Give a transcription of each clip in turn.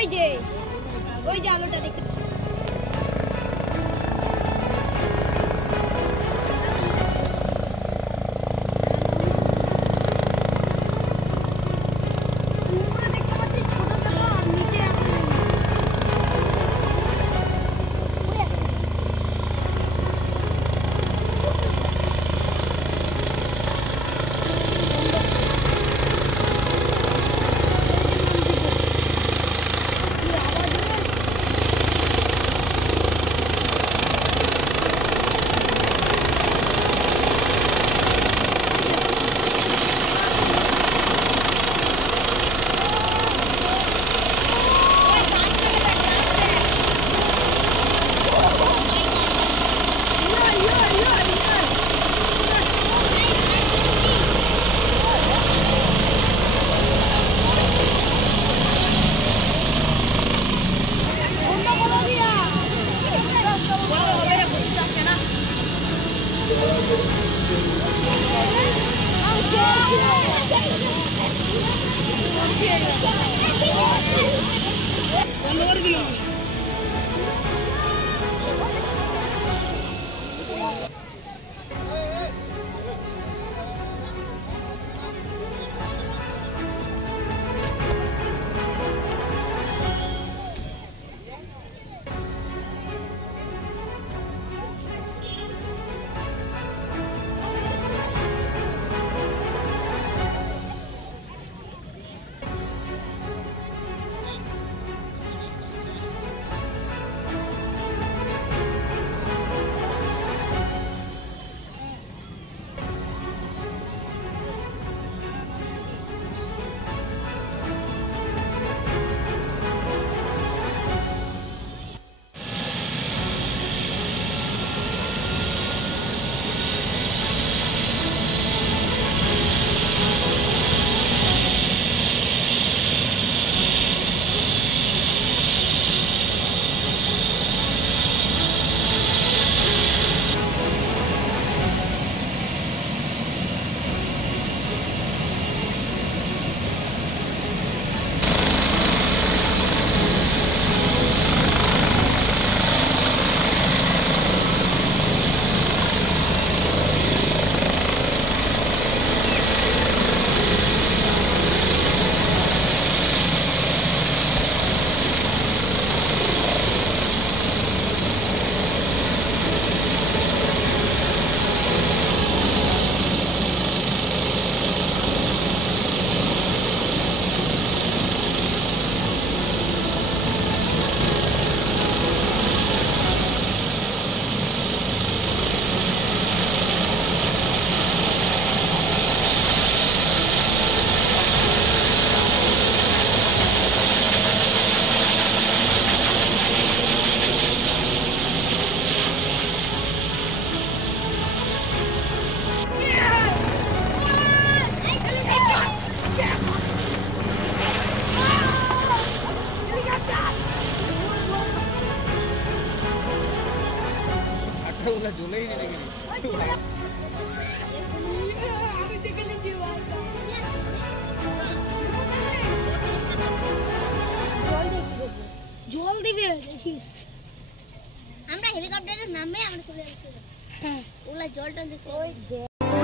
ওই যে আলোটা দেখতে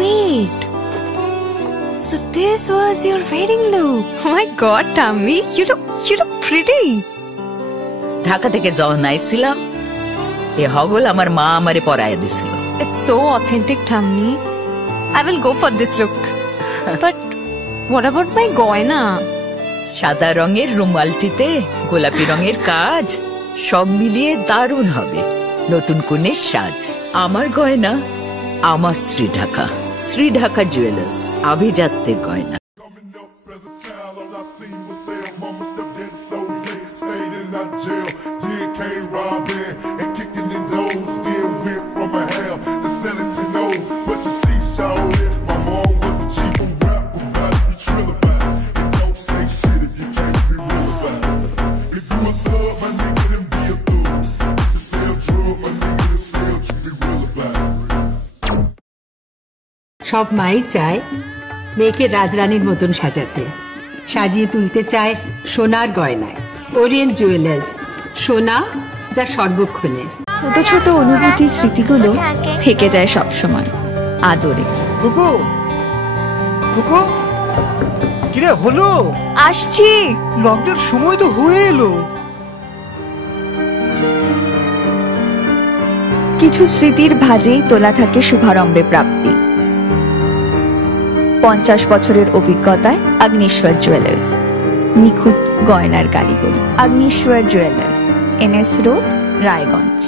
Wait. So this was your wedding look. Oh my god, Tammy, you look pretty. Dhaka থেকে যখন আইছিলাম এ হগল আমার মা আমারে পরায় দিছিল। It's so authentic, Tammy. I will go for this look. But what about my goina? সাদা রঙের রুমালটিতে গোলাপি রঙের কাজ সব মিলিয়ে দারুণ হবে। নতুন কনের সাজ। আমার গয়না আমার শ্রী ঢাকা জুয়েলার্স, আভিজাত্যের গয়না। সব মাই চায় মেয়েকে রাজরানীর মতন সাজাতে, সাজিয়ে তুলতে চায় সোনার গয়নায়। ওরিয়েন্ট জুয়েলার্স, সোনা যা সর্বক্ষণের। ছোট ছোট অনুভূতি স্মৃতিগুলো থেকে যায় সব সময় আদরে। কুকু কুকু, কিরে হলো? আসছি। লকডাউন সময় তো হয়ে এলো। কিছু স্মৃতির ভাজেই তোলা থাকে শুভারম্ভে প্রাপ্তি। 50 বছরের অভিজ্ঞতায় আগ্নেশ্বর জুয়েলার্স, নিখুঁত গয়নার কারিগরি। Agneshwar jewellers, NS road, Raiganj.